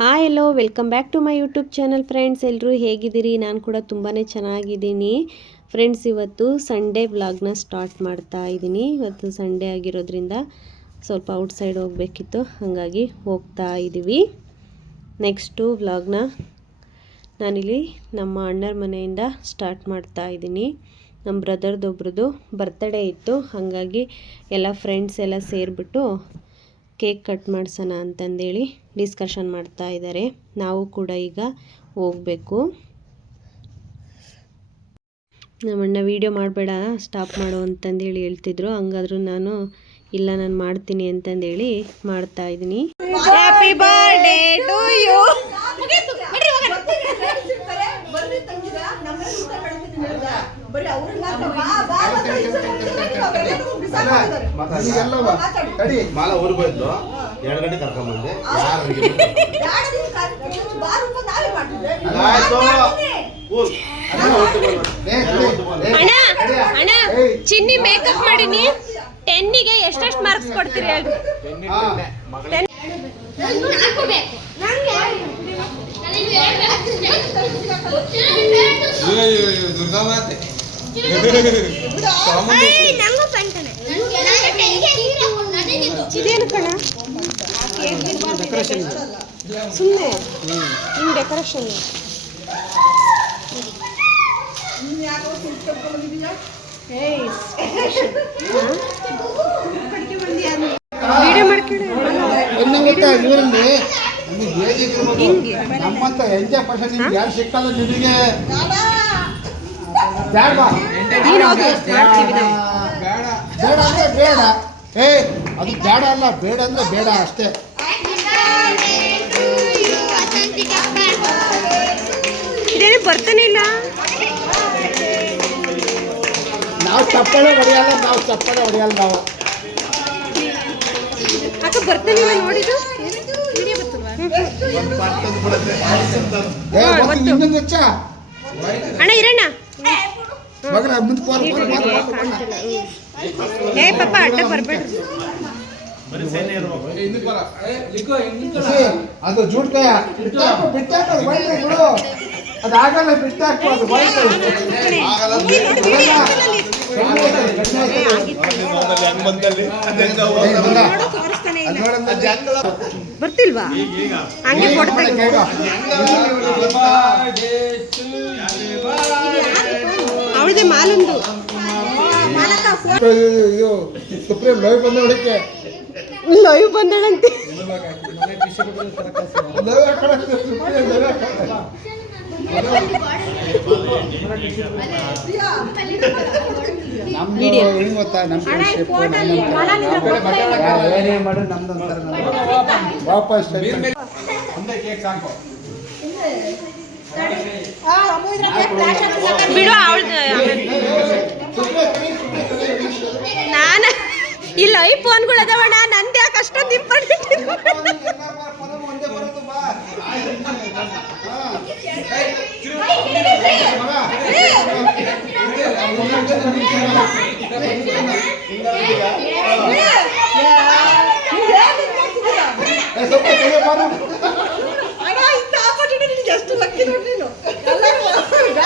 Hi hello welcome back to my YouTube channel friends. ಎಲ್ಲರೂ ಹೇಗಿದ್ದೀರಿ? ನಾನು ಕೂಡ ತುಂಬಾ ಚೆನ್ನಾಗಿದ್ದೀನಿ ಫ್ರೆಂಡ್ಸ್. ಇವತ್ತು ಸಂಡೇ ವ್ಲಾಗ್ನ ಸ್ಟಾರ್ಟ್ ಮಾಡ್ತಾ ಇದ್ದೀನಿ. ಇವತ್ತು ಸಂಡೇ ಆಗಿರೋದ್ರಿಂದ ಸ್ವಲ್ಪ ಔಟ್ಸೈಡ್ ಹೋಗಬೇಕಿತ್ತು, ಹಾಗಾಗಿ ಹೋಗ್ತಾ ಇದ್ದೀವಿ. ನೆಕ್ಸ್ಟು ವ್ಲಾಗ್ನ ನಾನಿಲ್ಲಿ ನಮ್ಮ ಅಣ್ಣರ ಮನೆಯಿಂದ ಸ್ಟಾರ್ಟ್ ಮಾಡ್ತಾ ಇದ್ದೀನಿ. ನಮ್ಮ ಬ್ರದರ್ದೊಬ್ರದ್ದು ಬರ್ತ್ಡೇ ಇತ್ತು, ಹಾಗಾಗಿ ಎಲ್ಲ ಫ್ರೆಂಡ್ಸ್ ಎಲ್ಲ ಸೇರಿಬಿಟ್ಟು ಕೇಕ್ ಕಟ್ ಮಾಡಿಸೋಣ ಅಂತಂದೇಳಿ ಡಿಸ್ಕಷನ್ ಮಾಡ್ತಾ ಇದ್ದಾರೆ. ನಾವು ಕೂಡ ಈಗ ಹೋಗಬೇಕು. ನಮ್ಮಣ್ಣ ವೀಡಿಯೋ ಮಾಡಬೇಡ, ಸ್ಟಾಪ್ ಮಾಡು ಅಂತಂದೇಳಿ ಹೇಳ್ತಿದ್ರು. ಹಂಗಾದ್ರೂ ನಾನು ಇಲ್ಲ, ನಾನು ಮಾಡ್ತೀನಿ ಅಂತಂದೇಳಿ ಮಾಡ್ತಾ ಇದ್ದೀನಿ. Happy birthday to you. ಮಾಲ ಊರಿಗೆ ಹೋಯ್ತು, 2 ಗಂಟೆ ಕರ್ಕೊಂಡ್ಬಂದೆ. ಅಣ್ಣ ಚಿನ್ನಿ ಮೇಕಪ್ ಮಾಡೀನಿ. 10ಗೆ ಎಷ್ಟೆಷ್ಟು ಮಾರ್ಕ್ಸ್ ಕೊಡ್ತೀರಿ ಹೇಳ್ರಿ? ದುರ್ಗಾಮಾತೆ ಇದೇನು ಕಣ ಸುಮ್ಮನೆ ನಿಮ್ಮ ಡೆಕೋರೇಷನ್. ವಿಡಿಯೋ ಮಾಡ್ಕೊಳ್ಳಿ. ನಮ್ಮಂತ ಎಂಜಾಯ್ ಪರ್ಸನ್ ಯಾರು ಸಿಕ್ಕಲ್ಲ ನಿನಗೆ. ಬೇಡ ಅಂದ್ರೆ ಬೇಡ, ಅದು ಬೇಡ ಅಲ್ಲ, ಬೇಡ ಅಂದ್ರೆ ಬೇಡ ಅಷ್ಟೇ. ಇದೇನು ಬರ್ತಾನೆ ಇಲ್ಲ. ನಾವು ಚಪ್ಪಳೆ ಹೊಡೆಯಲ್ಲ, ನಾವು ಅಕ್ಕ ಬರ್ತಾನೆ ಇಲ್ಲ. ನೋಡಿದ್ದು ಅಣ್ಣ ಇರಣ್ಣ. ಏ ಪಾಪ ಅಡ್ಡ ಬರ್ಬೇಡ್ರಿ. ಅದು ಜೂಟ್ಕಾಯ ಬಿಟ್ಟಾಕೋದು, ಅದಾಗಲ್ಲ, ಬಿಟ್ಟಾಕೋದು. ಬರ್ತಿಲ್ವಾ? ಹಂಗೆ ಅವಳದೇ ಮಾಲೊಂದು ಸುಪ್ರೀಂ ಲೈವ್ ಬಂದ ಹೊಡಿಕೆ ಲೈವ್ ಬಂದಳಂತೆ. ಹೆಂಗ್ ಗೊತ್ತಾ, ಏನೇ ಮಾಡು ನಮ್ದು ವಾಪಸ್ ಬಿಡು. ಅವಳ್ದು ನಾನ ಇಲ್ಲ ಈ ಫೋನ್ಗಳು ಅದಾವಣ್ಣ, ನಂದು ಯಾಕೆ ಅಷ್ಟೊಂದು ಇಂಪಾರ್ಟೆಂಟ್?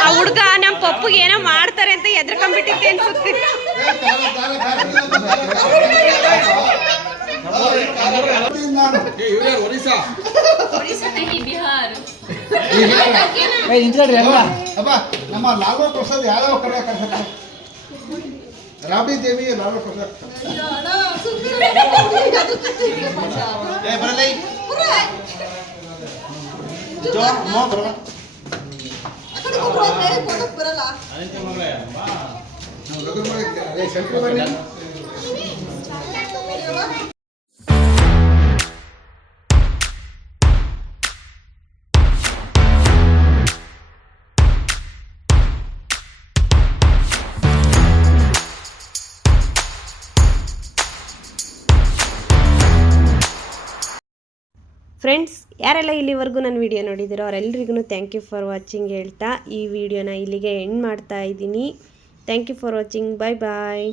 ಆ ಹುಡ್ಗ ನಮ್ಮ ಪಪ್ಪಗೆ ಏನೋ ಮಾಡ್ತಾರೆ ಅಂತ ಎದ್ರಕೊಂಡ್ಬಿಟ್ಟಿದ್ದೆ ಅನ್ಸುತ್ತೆ. ನಮ್ಮ ಲಾಲೋ ಪ್ರಸಾದ್ ಯಾವ್ಯಾವ ಕಡೆ ರಾಬಡಿ ದೇವಿ ಲಾಲೋ ಪ್ರಸಾದ್ ಫ್ರೆಂಡ್ಸ್, ಯಾರೆಲ್ಲ ಇಲ್ಲಿವರೆಗೂ ನನ್ನ ವಿಡಿಯೋ ನೋಡಿದ್ದೀರೋ ಅವರೆಲ್ಲರಿಗೂ ಥ್ಯಾಂಕ್ ಯು ಫಾರ್ ವಾಚಿಂಗ್ ಹೇಳ್ತಾ ಈ ವಿಡಿಯೋನ ಇಲ್ಲಿಗೆ ಎಂಡ್ ಮಾಡ್ತಾ ಇದ್ದೀನಿ. Thank you for watching. Bye bye.